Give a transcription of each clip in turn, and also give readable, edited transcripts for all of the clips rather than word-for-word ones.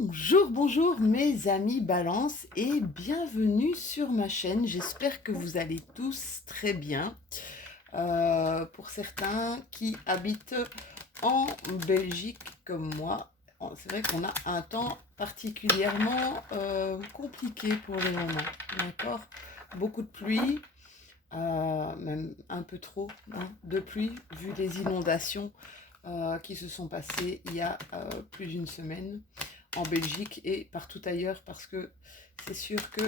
Bonjour, bonjour mes amis Balance et bienvenue sur ma chaîne. J'espère que vous allez tous très bien. Pour certains qui habitent en Belgique comme moi, c'est vrai qu'on a un temps particulièrement compliqué pour le moment. D'accord? Beaucoup de pluie, même un peu trop de pluie vu les inondations qui se sont passées il y a plus d'une semaine en Belgique et partout ailleurs parce que c'est sûr que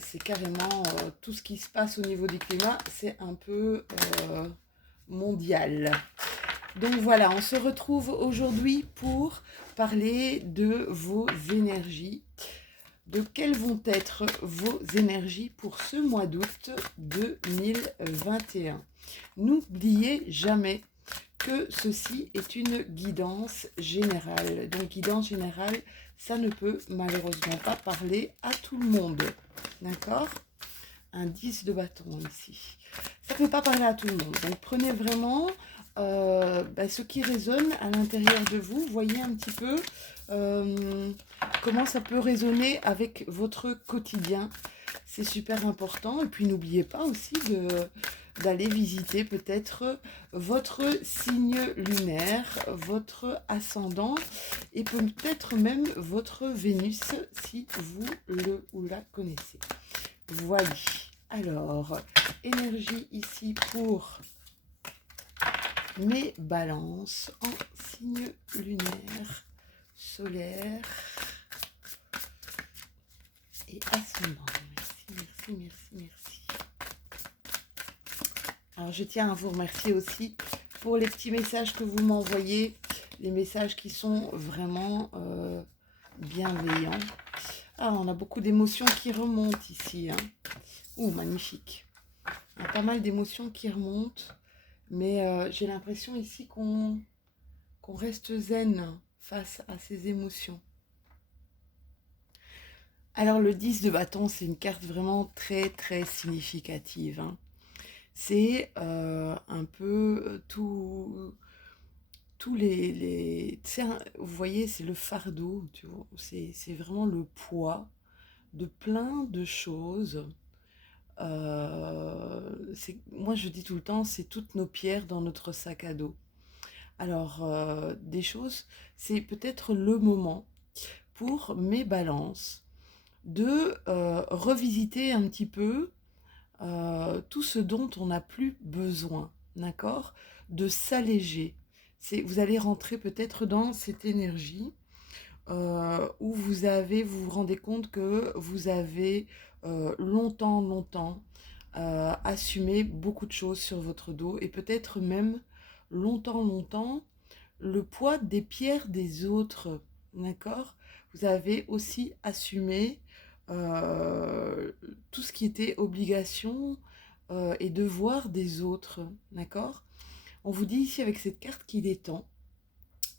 c'est carrément tout ce qui se passe au niveau du climat, c'est un peu mondial. Donc voilà, on se retrouve aujourd'hui pour parler de vos énergies. De quelles vont être vos énergies pour ce mois d'août 2021? N'oubliez jamais que ceci est une guidance générale. Donc guidance générale, ça ne peut malheureusement pas parler à tout le monde. D'accord? Un 10 de bâton ici. Ça ne peut pas parler à tout le monde. Donc prenez vraiment ce qui résonne à l'intérieur de vous. Voyez un petit peu comment ça peut résonner avec votre quotidien. C'est super important. Et puis n'oubliez pas aussi d'aller visiter peut-être votre signe lunaire, votre ascendant et peut-être même votre Vénus si vous le ou la connaissez. Voilà. Alors, énergie ici pour mes balances en signe lunaire, solaire et ascendant. Merci. Alors, je tiens à vous remercier aussi pour les petits messages que vous m'envoyez, les messages qui sont vraiment bienveillants. Ah, on a beaucoup d'émotions qui remontent ici. Oh, magnifique. Il y a pas mal d'émotions qui remontent, mais j'ai l'impression ici qu'on reste zen face à ces émotions. Alors, le 10 de bâton, c'est une carte vraiment très, très significative. C'est un peu tous les vous voyez, c'est le fardeau, tu vois, c'est vraiment le poids de plein de choses. Moi, je dis tout le temps, c'est toutes nos pierres dans notre sac à dos. Alors, des choses, c'est peut-être le moment pour mes balances de revisiter un petit peu tout ce dont on n'a plus besoin, d'accord? De s'alléger. Vous allez rentrer peut-être dans cette énergie où vous vous rendez compte que vous avez longtemps assumé beaucoup de choses sur votre dos et peut-être même longtemps le poids des pierres des autres, d'accord? Vous avez aussi assumé euh, tout ce qui était obligation et devoir des autres, d'accord? On vous dit ici avec cette carte qu'il est temps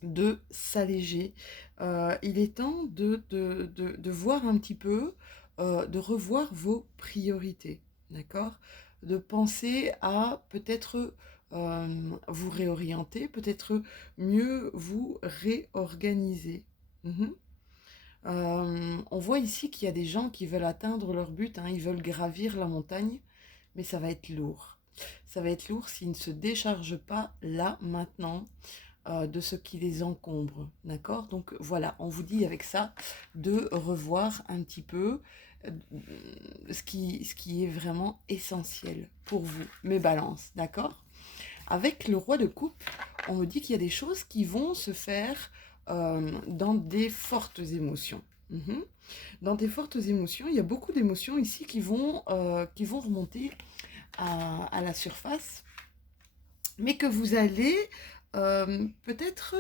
de s'alléger. Il est temps de voir un petit peu, de revoir vos priorités, d'accord? De penser à peut-être vous réorienter, peut-être mieux vous réorganiser. Mhm. On voit ici qu'il y a des gens qui veulent atteindre leur but, ils veulent gravir la montagne, mais ça va être lourd. Ça va être lourd s'ils ne se déchargent pas là, maintenant, de ce qui les encombre, d'accord? Donc voilà, on vous dit avec ça de revoir un petit peu ce qui est vraiment essentiel pour vous, mes balances, d'accord? Avec le roi de coupe, on me dit qu'il y a des choses qui vont se faire dans des fortes émotions. Mhm. Dans des fortes émotions, il y a beaucoup d'émotions ici qui vont remonter à la surface, mais que vous allez peut-être,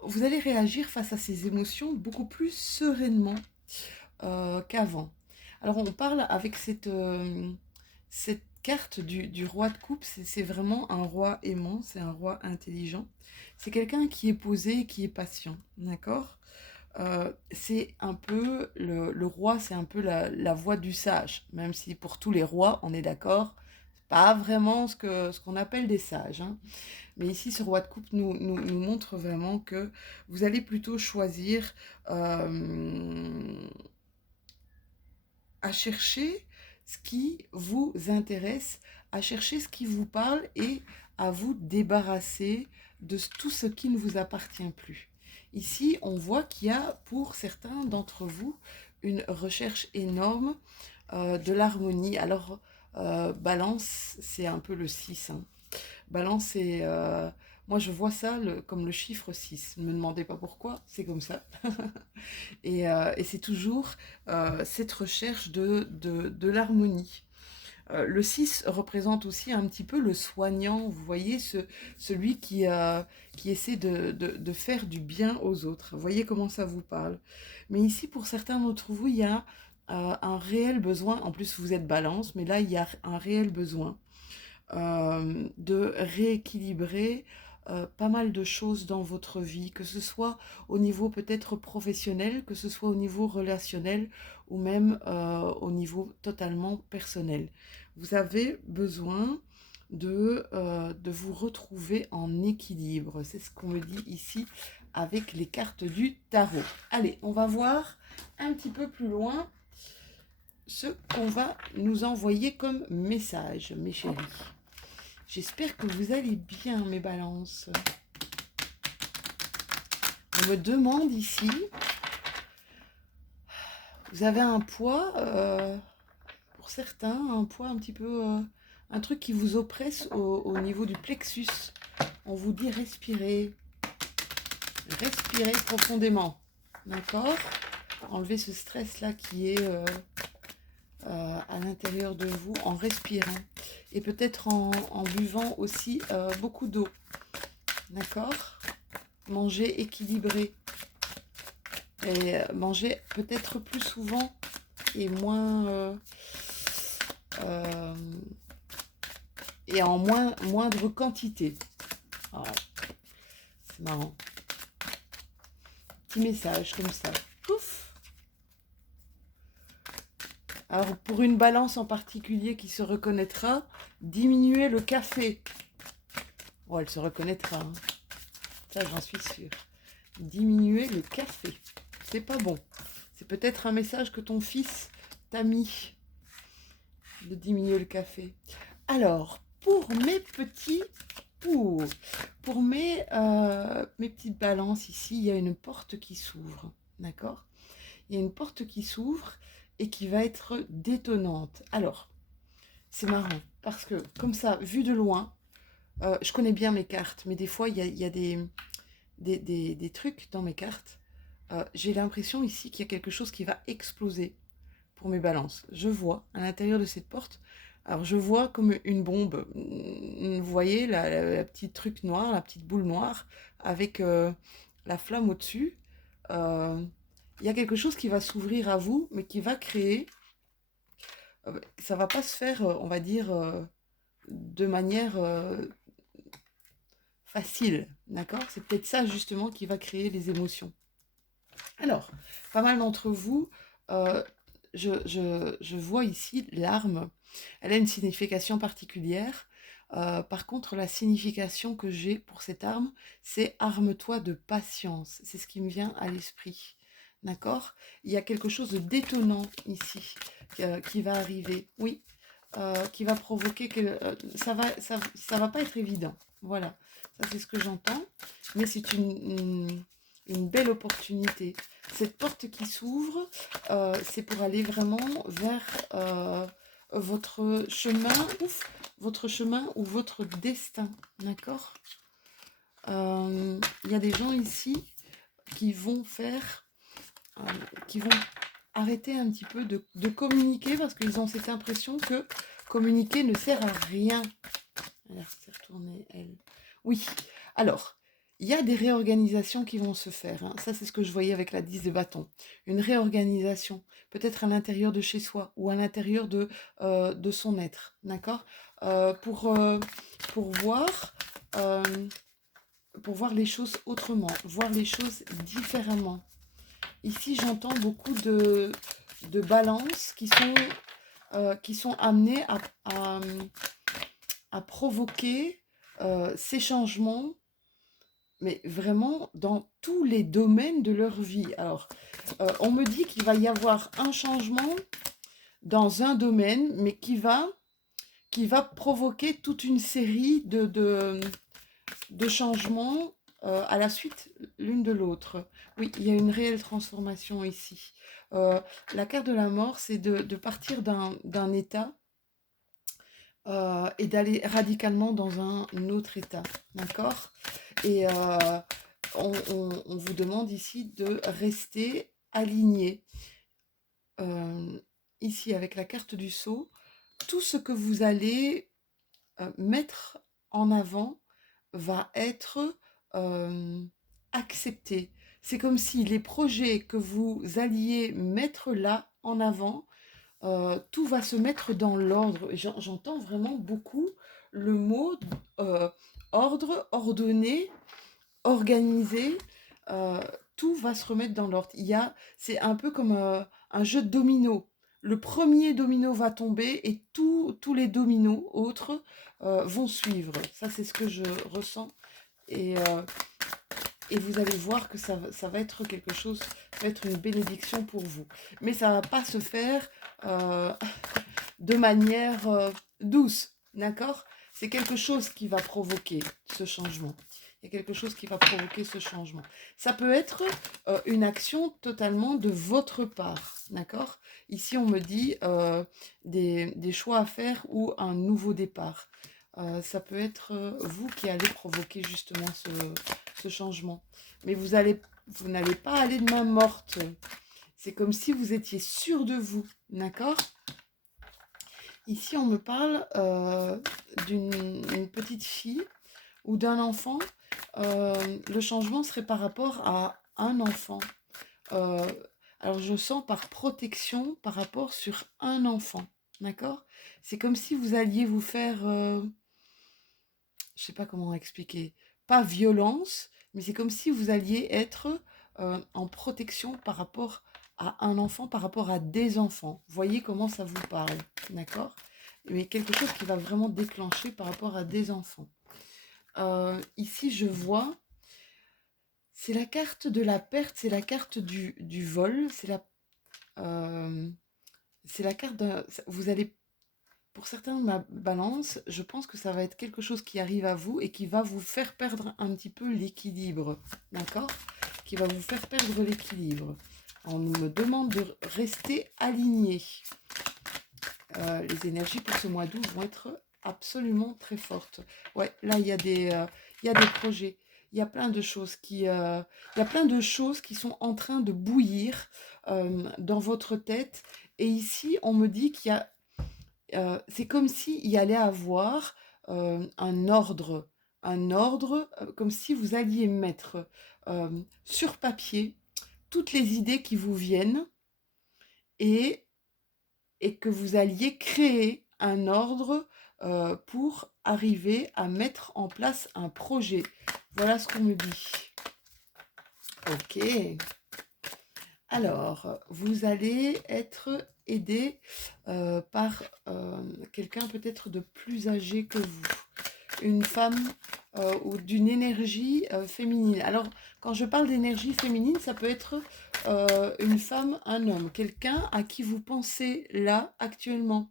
vous allez réagir face à ces émotions beaucoup plus sereinement qu'avant. Alors on parle avec cette carte du roi de coupe, c'est vraiment un roi aimant, c'est un roi intelligent. C'est quelqu'un qui est posé, qui est patient, d'accord? C'est un peu, le roi, c'est un peu la voix du sage, même si pour tous les rois, on est d'accord, Pas vraiment ce qu'on appelle des sages, hein. Mais ici, ce roi de coupe nous montre vraiment que vous allez plutôt choisir à chercher ce qui vous intéresse, à chercher ce qui vous parle et à vous débarrasser de tout ce qui ne vous appartient plus. Ici, on voit qu'il y a pour certains d'entre vous une recherche énorme de l'harmonie. Alors, balance, c'est un peu le 6, hein. Balance, c'est... moi, je vois ça comme le chiffre 6. Ne me demandez pas pourquoi, c'est comme ça. Et c'est toujours cette recherche de l'harmonie. Le 6 représente aussi un petit peu le soignant, vous voyez, celui qui essaie de faire du bien aux autres. Vous voyez comment ça vous parle. Mais ici, pour certains d'entre vous, il y a un réel besoin, en plus vous êtes balance, mais là, il y a un réel besoin de rééquilibrer pas mal de choses dans votre vie, que ce soit au niveau peut-être professionnel, que ce soit au niveau relationnel ou même au niveau totalement personnel. Vous avez besoin de vous retrouver en équilibre. C'est ce qu'on me dit ici avec les cartes du tarot. Allez, on va voir un petit peu plus loin ce qu'on va nous envoyer comme message, mes chéris. J'espère que vous allez bien, mes balances. On me demande ici, vous avez un poids, pour certains, un poids un petit peu, un truc qui vous oppresse au niveau du plexus. On vous dit respirez, respirez profondément, d'accord? Enlevez ce stress-là qui est à l'intérieur de vous en respirant et peut-être en buvant aussi beaucoup d'eau, d'accord? Manger équilibré et manger peut-être plus souvent et moins et en moindre quantité. Oh, c'est marrant. Petit message comme ça. Pouf. Alors pour une balance en particulier qui se reconnaîtra, diminuer le café. Oh, elle se reconnaîtra, hein. Ça, j'en suis sûre. Diminuer le café. C'est pas bon. C'est peut-être un message que ton fils t'a mis de diminuer le café. Alors, pour mes petits pour mes petites balances ici, il y a une porte qui s'ouvre. D'accord? Il y a une porte qui s'ouvre et qui va être détonnante. Alors, c'est marrant parce que comme ça, vu de loin, je connais bien mes cartes, mais des fois, il y a des trucs dans mes cartes. J'ai l'impression ici qu'il y a quelque chose qui va exploser pour mes balances. Je vois à l'intérieur de cette porte, alors je vois comme une bombe. Vous voyez la petite truc noire, la petite boule noire avec la flamme au-dessus. Il y a quelque chose qui va s'ouvrir à vous, mais qui va créer... ça va pas se faire, on va dire, de manière facile, d'accord? C'est peut-être ça justement qui va créer les émotions. Alors, pas mal d'entre vous, je vois ici l'arme. Elle a une signification particulière. Par contre, la signification que j'ai pour cette arme, c'est arme-toi de patience. C'est ce qui me vient à l'esprit. D'accord? Il y a quelque chose de détonnant ici qui va arriver. Oui, qui va provoquer que ça va pas être évident. Voilà, ça c'est ce que j'entends. Mais c'est une belle opportunité. Cette porte qui s'ouvre, c'est pour aller vraiment vers votre chemin, votre chemin ou votre destin, d'accord? Il y a des gens ici qui vont faire, qui vont arrêter un petit peu de communiquer parce qu'ils ont cette impression que communiquer ne sert à rien. Alors, c'est retourné, elle. Oui, alors, il y a des réorganisations qui vont se faire, hein. Ça, c'est ce que je voyais avec la 10 de bâton. Une réorganisation, peut-être à l'intérieur de chez soi ou à l'intérieur de son être, d'accord? Pour voir les choses autrement, voir les choses différemment. Ici, j'entends beaucoup de balances qui sont qui sont amenés à provoquer ces changements, mais vraiment dans tous les domaines de leur vie. Alors, on me dit qu'il va y avoir un changement dans un domaine, mais qui va provoquer toute une série de changements à la suite l'une de l'autre. Oui, il y a une réelle transformation ici. La carte de la mort, c'est de partir d'un état et d'aller radicalement dans un autre état. D'accord? Et on vous demande ici de rester aligné. Ici, avec la carte du sceau, tout ce que vous allez mettre en avant va être accepté. C'est comme si les projets que vous alliez mettre là en avant, tout va se mettre dans l'ordre. J'entends vraiment beaucoup le mot ordre, ordonné, organisé. euh, Tout va se remettre dans l'ordre. C'est un peu comme un jeu de dominos. Le premier domino va tomber et tous les dominos autres vont suivre. Ça, c'est ce que je ressens. Et, euh, et vous allez voir que ça va être quelque chose, ça va être une bénédiction pour vous. Mais ça ne va pas se faire euh, de manière douce, d'accord? C'est quelque chose qui va provoquer ce changement. Il y a quelque chose qui va provoquer ce changement. Ça peut être une action totalement de votre part, d'accord? Ici, on me dit des choix à faire ou un nouveau départ. Ça peut être vous qui allez provoquer justement ce changement. Mais vous n'allez pas aller de main morte. C'est comme si vous étiez sûr de vous, d'accord? Ici, on me parle d'une petite fille ou d'un enfant. Le changement serait par rapport à un enfant. Euh, alors, je sens par protection par rapport sur un enfant. D'accord? C'est comme si vous alliez vous faire, je sais pas comment expliquer, pas violence, mais c'est comme si vous alliez être en protection par rapport à un enfant, par rapport à des enfants. Voyez comment ça vous parle, d'accord? Mais quelque chose qui va vraiment déclencher par rapport à des enfants. Ici, je vois, c'est la carte de la perte, c'est la carte du vol, c'est la carte d'un... Vous allez pour certains de ma balance, je pense que ça va être quelque chose qui arrive à vous et qui va vous faire perdre un petit peu l'équilibre. D'accord? Qui va vous faire perdre l'équilibre. On me demande de rester aligné. Les énergies pour ce mois d'août vont être absolument très fortes. Ouais, là, il y a des projets. Il y a plein de choses il y a plein de choses qui sont en train de bouillir dans votre tête. Et ici, on me dit qu'il y a c'est comme s'il y allait avoir un ordre comme si vous alliez mettre sur papier toutes les idées qui vous viennent et, et que vous alliez créer un ordre pour arriver à mettre en place un projet. Voilà ce qu'on me dit. Ok. Alors, vous allez être aidé par quelqu'un peut-être de plus âgé que vous, une femme ou d'une énergie féminine. Alors, quand je parle d'énergie féminine, ça peut être une femme, un homme, quelqu'un à qui vous pensez là actuellement.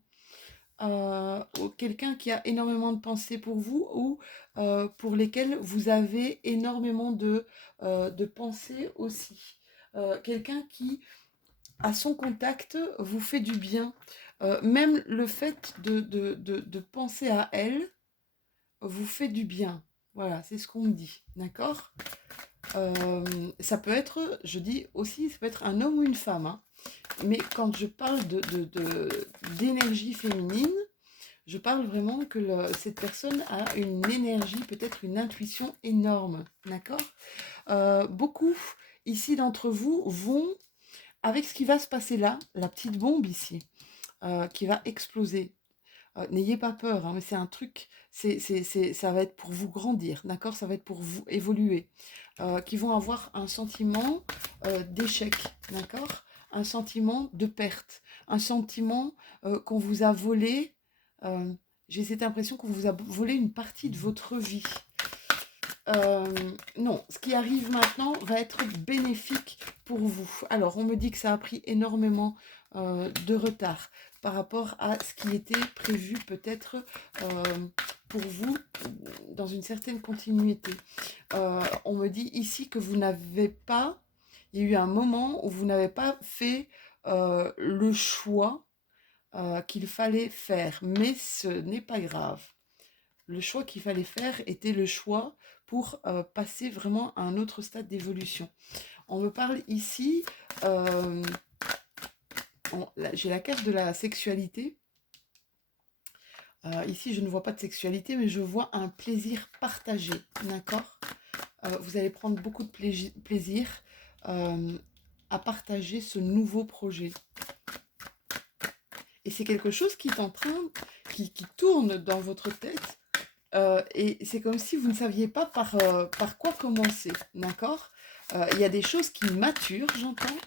Ou quelqu'un qui a énormément de pensées pour vous ou pour lesquelles vous avez énormément de pensées aussi. Quelqu'un qui, à son contact, vous fait du bien. Même le fait de penser à elle vous fait du bien. Voilà, c'est ce qu'on me dit. D'accord? Ça peut être, je dis aussi, ça peut être un homme ou une femme. Hein. Mais quand je parle d'énergie féminine, je parle vraiment que cette personne a une énergie, peut-être une intuition énorme. D'accord? Beaucoup ici d'entre vous vont, avec ce qui va se passer là, la petite bombe ici, qui va exploser. N'ayez pas peur, hein, mais c'est un truc, ça va être pour vous grandir, d'accord? Ça va être pour vous évoluer. Qui vont avoir un sentiment d'échec, d'accord? un sentiment de perte, un sentiment qu'on vous a volé. J'ai cette impression qu'on vous a volé une partie de votre vie. Non, ce qui arrive maintenant va être bénéfique pour vous. Alors, on me dit que ça a pris énormément de retard par rapport à ce qui était prévu peut-être pour vous dans une certaine continuité. On me dit ici que vous n'avez pas, il y a eu un moment où vous n'avez pas fait le choix qu'il fallait faire, mais ce n'est pas grave. Le choix qu'il fallait faire était le choix pour passer vraiment à un autre stade d'évolution. On me parle ici, j'ai la carte de la sexualité. Ici, je ne vois pas de sexualité, mais je vois un plaisir partagé, d'accord? Vous allez prendre beaucoup de plaisir à partager ce nouveau projet. Et c'est quelque chose qui est en train, qui tourne dans votre tête. Et c'est comme si vous ne saviez pas par quoi commencer, d'accord? Il y a des choses qui maturent, j'entends,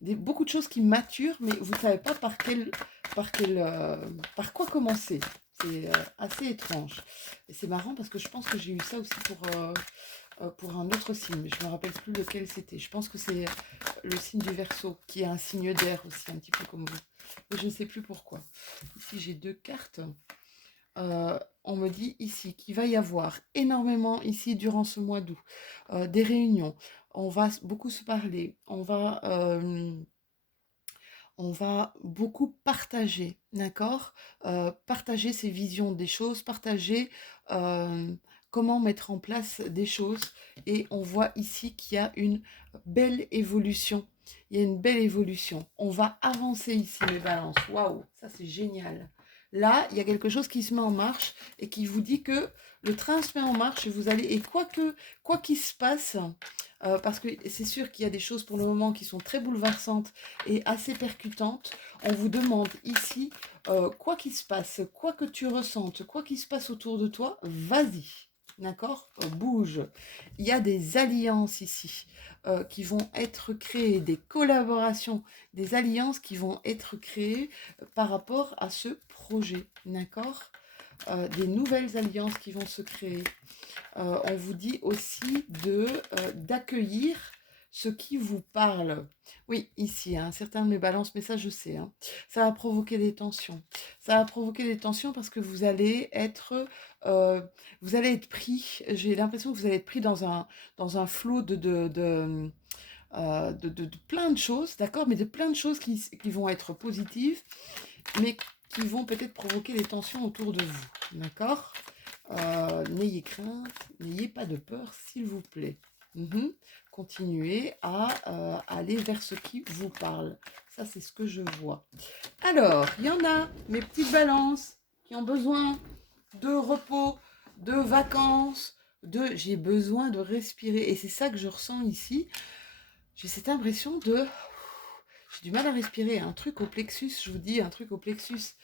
beaucoup de choses qui maturent, mais vous ne savez pas par quoi commencer. C'est assez étrange. Et c'est marrant parce que je pense que j'ai eu ça aussi pour un autre signe, mais je ne me rappelle plus lequel c'était. Je pense que c'est le signe du Verseau, qui est un signe d'air aussi, un petit peu comme vous. Mais je ne sais plus pourquoi. Ici, j'ai 2 cartes. On me dit ici qu'il va y avoir énormément ici durant ce mois d'août des réunions. On va beaucoup se parler. On va beaucoup partager, d'accord? Partager ses visions des choses, partager comment mettre en place des choses. Et on voit ici qu'il y a une belle évolution. Il y a une belle évolution. On va avancer ici, mes balances. Waouh, ça c'est génial. Là, il y a quelque chose qui se met en marche et qui vous dit que le train se met en marche et vous allez... Et quoi qu'il se passe, parce que c'est sûr qu'il y a des choses pour le moment qui sont très bouleversantes et assez percutantes, on vous demande ici, quoi qu'il se passe, quoi que tu ressentes, quoi qu'il se passe autour de toi, vas-y. D'accord? Bouge. Il y a des alliances ici qui vont être créées, des collaborations, des alliances qui vont être créées par rapport à ce projet. D'accord? Des nouvelles alliances qui vont se créer. On vous dit aussi d'accueillir ce qui vous parle. Oui, ici, hein, certains de mes balances, mais ça je sais, hein, ça va provoquer des tensions. Ça va provoquer des tensions parce que vous allez être pris, j'ai l'impression que vous allez être pris dans un flot de plein de choses, d'accord, mais de plein de choses qui vont être positives, mais qui vont peut-être provoquer des tensions autour de vous, d'accord? N'ayez crainte, n'ayez pas de peur, s'il vous plaît. Continuez à aller vers ce qui vous parle. Ça, c'est ce que je vois. Alors, il y en a, mes petites balances, qui ont besoin de repos, de vacances, j'ai besoin de respirer. Et c'est ça que je ressens ici. J'ai cette impression j'ai du mal à respirer. Un truc au plexus, je vous dis, un truc au plexus.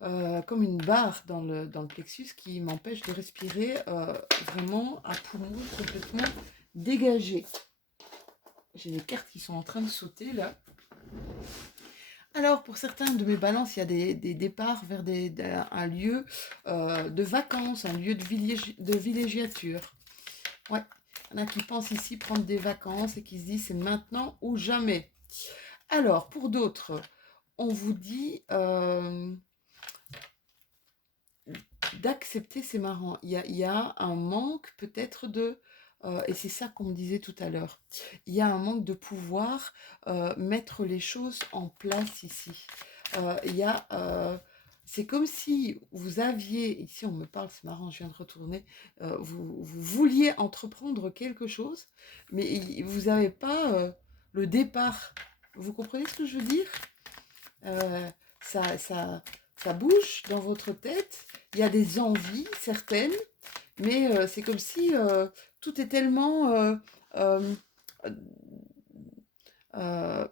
Comme une barre dans le plexus qui m'empêche de respirer vraiment à poumon complètement dégagé. J'ai des cartes qui sont en train de sauter là. Alors pour certains de mes balances, il y a des départs vers un lieu de vacances, un lieu de villégiature. Ouais, il y en a qui pensent ici prendre des vacances et qui se disent c'est maintenant ou jamais. Alors pour d'autres, on vous dit... d'accepter, c'est marrant. Il y a un manque peut-être et c'est ça qu'on me disait tout à l'heure, il y a un manque de pouvoir mettre les choses en place ici. C'est comme si vous aviez, ici on me parle, c'est marrant, je viens de retourner, vous vouliez entreprendre quelque chose, mais vous n'avez pas le départ. Vous comprenez ce que je veux dire? Ça bouge dans votre tête, il y a des envies certaines, mais c'est comme si tout est tellement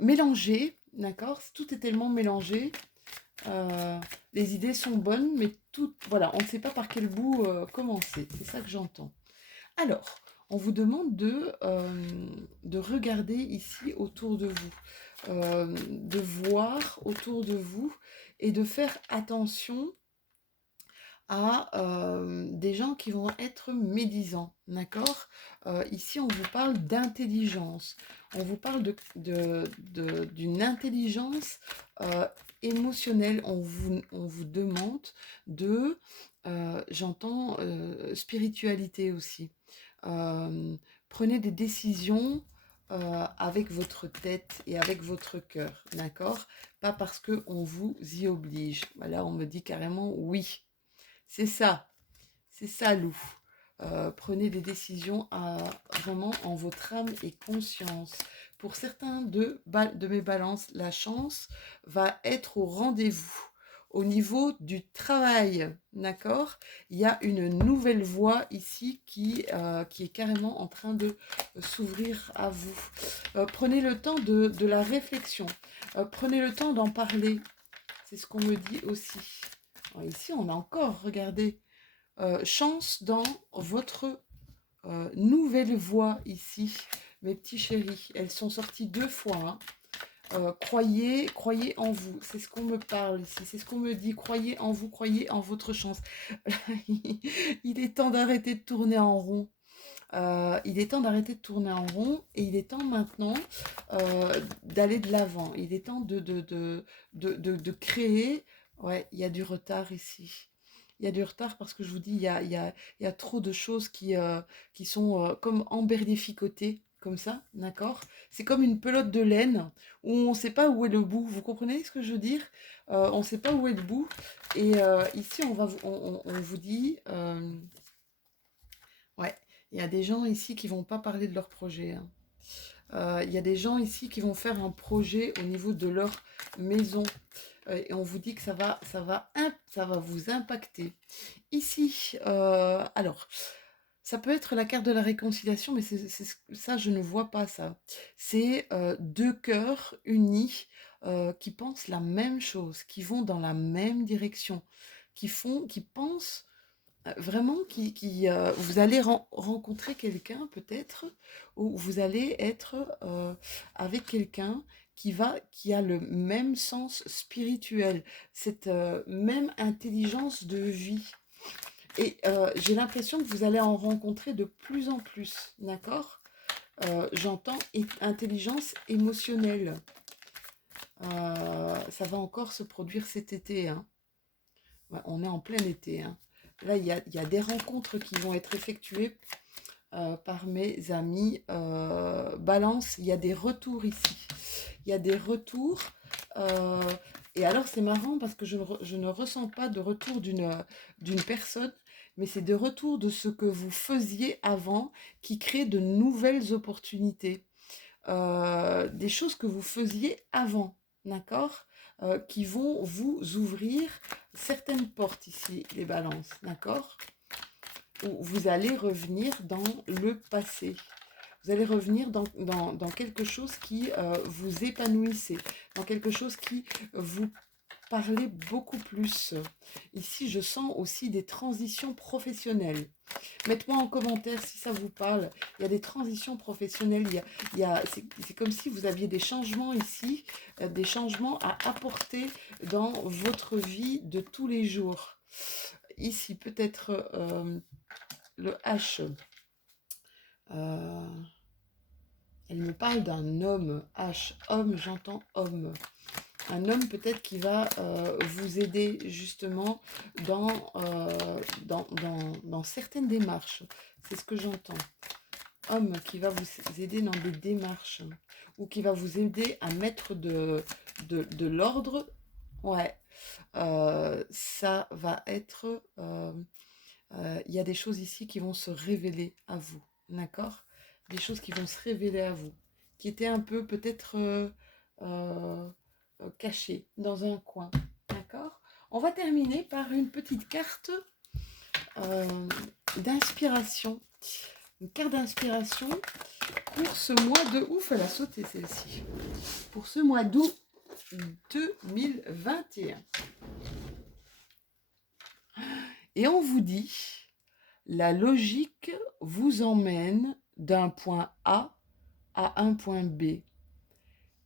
mélangé, d'accord? Tout est tellement mélangé, les idées sont bonnes, mais voilà, on ne sait pas par quel bout commencer, c'est ça que j'entends. Alors, on vous demande de regarder ici autour de vous, de voir autour de vous et de faire attention à des gens qui vont être médisants, d'accord? Ici, on vous parle d'intelligence. On vous parle d'une intelligence euh, émotionnelle. On vous demande de, j'entends, spiritualité aussi. Euh, Prenez des décisions avec votre tête et avec votre cœur, d'accord? Pas parce qu'on vous y oblige. Là, on me dit carrément oui. C'est ça, Lou. Prenez des décisions vraiment en votre âme et conscience. Pour certains de mes balances, la chance va être au rendez-vous. Au niveau du travail, d'accord? Il y a une nouvelle voie ici qui est carrément en train de s'ouvrir à vous. Prenez le temps de la réflexion. Prenez le temps d'en parler. C'est ce qu'on me dit aussi. Alors ici, on a encore, regardez, chance dans votre nouvelle voie ici, mes petits chéris. Elles sont sorties 2 fois. Hein. Croyez en vous. C'est ce qu'on me parle ici. C'est ce qu'on me dit. Croyez en vous, croyez en votre chance. Il est temps d'arrêter de tourner en rond. Il est temps d'arrêter de tourner en rond et il est temps maintenant d'aller de l'avant. Il est temps de créer. Ouais, il y a du retard ici. Il y a du retard parce que je vous dis, il y a trop de choses qui sont comme emberlificotées, comme ça, d'accord? C'est comme une pelote de laine où on ne sait pas où est le bout. Vous comprenez ce que je veux dire? On ne sait pas où est le bout. Et ici, on vous dit... ouais, il y a des gens ici qui vont pas parler de leur projet. Hein. Il y a des gens ici qui vont faire un projet au niveau de leur maison. Et on vous dit que ça va vous impacter. Ici, alors, ça peut être la carte de la réconciliation, mais ça, je ne vois pas ça. C'est 2 cœurs unis qui pensent la même chose, qui vont dans la même direction, qui pensent vraiment, vous allez rencontrer quelqu'un peut-être, ou vous allez être avec quelqu'un qui a le même sens spirituel, cette même intelligence de vie. Et j'ai l'impression que vous allez en rencontrer de plus en plus, d'accord? J'entends intelligence émotionnelle. Ça va encore se produire cet été, hein. Ouais, on est en plein été, hein. Là, il y a des rencontres qui vont être effectuées par mes amis. Balance, il y a des retours ici. Il y a des retours. euh, et alors, c'est marrant parce que je ne ressens pas de retour d'une personne, mais c'est de retour de ce que vous faisiez avant qui crée de nouvelles opportunités. Des choses que vous faisiez avant, d'accord? Qui vont vous ouvrir certaines portes ici, les balances, d'accord? Où vous allez revenir dans le passé. Vous allez revenir dans quelque chose qui vous épanouissait, dans quelque chose qui vous parlait beaucoup plus. Ici, je sens aussi des transitions professionnelles. Mettez-moi en commentaire si ça vous parle. Il y a des transitions professionnelles. C'est comme si vous aviez des changements ici, des changements à apporter dans votre vie de tous les jours. Ici, peut-être le H. Elle me parle d'un homme. H, homme, j'entends homme. Un homme peut-être qui va vous aider justement dans certaines démarches. C'est ce que j'entends. Homme qui va vous aider dans des démarches ou qui va vous aider à mettre de l'ordre. Ouais, ça va être... il y a des choses ici qui vont se révéler à vous, d'accord? Des choses qui vont se révéler à vous, qui étaient un peu peut-être cachées dans un coin, d'accord? On va terminer par une petite carte d'inspiration. Une carte d'inspiration pour ce mois de... Ouf, elle a sauté celle-ci. Pour ce mois d'août 2021. Et on vous dit... La logique vous emmène d'un point A à un point B.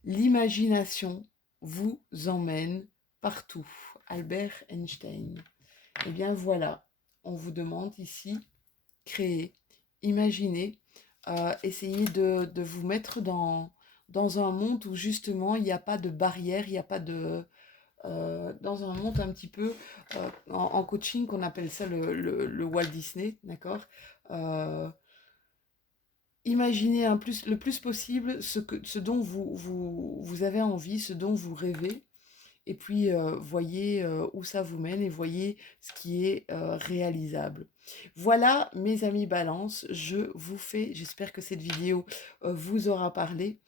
L'imagination vous emmène partout. Albert Einstein. Eh bien voilà, on vous demande ici, créer, imaginer, essayez de vous mettre dans un monde où justement il n'y a pas de barrière, il n'y a pas de... dans un monde un petit peu, en coaching, qu'on appelle ça le Walt Disney, d'accord. Imaginez le plus possible ce dont vous avez envie, ce dont vous rêvez, et puis voyez où ça vous mène et voyez ce qui est réalisable. Voilà mes amis Balance, j'espère que cette vidéo vous aura parlé.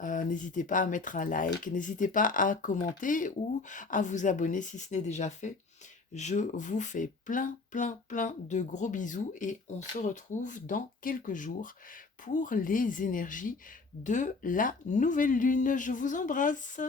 N'hésitez pas à mettre un like, n'hésitez pas à commenter ou à vous abonner si ce n'est déjà fait. Je vous fais plein, plein, plein de gros bisous et on se retrouve dans quelques jours pour les énergies de la nouvelle lune. Je vous embrasse.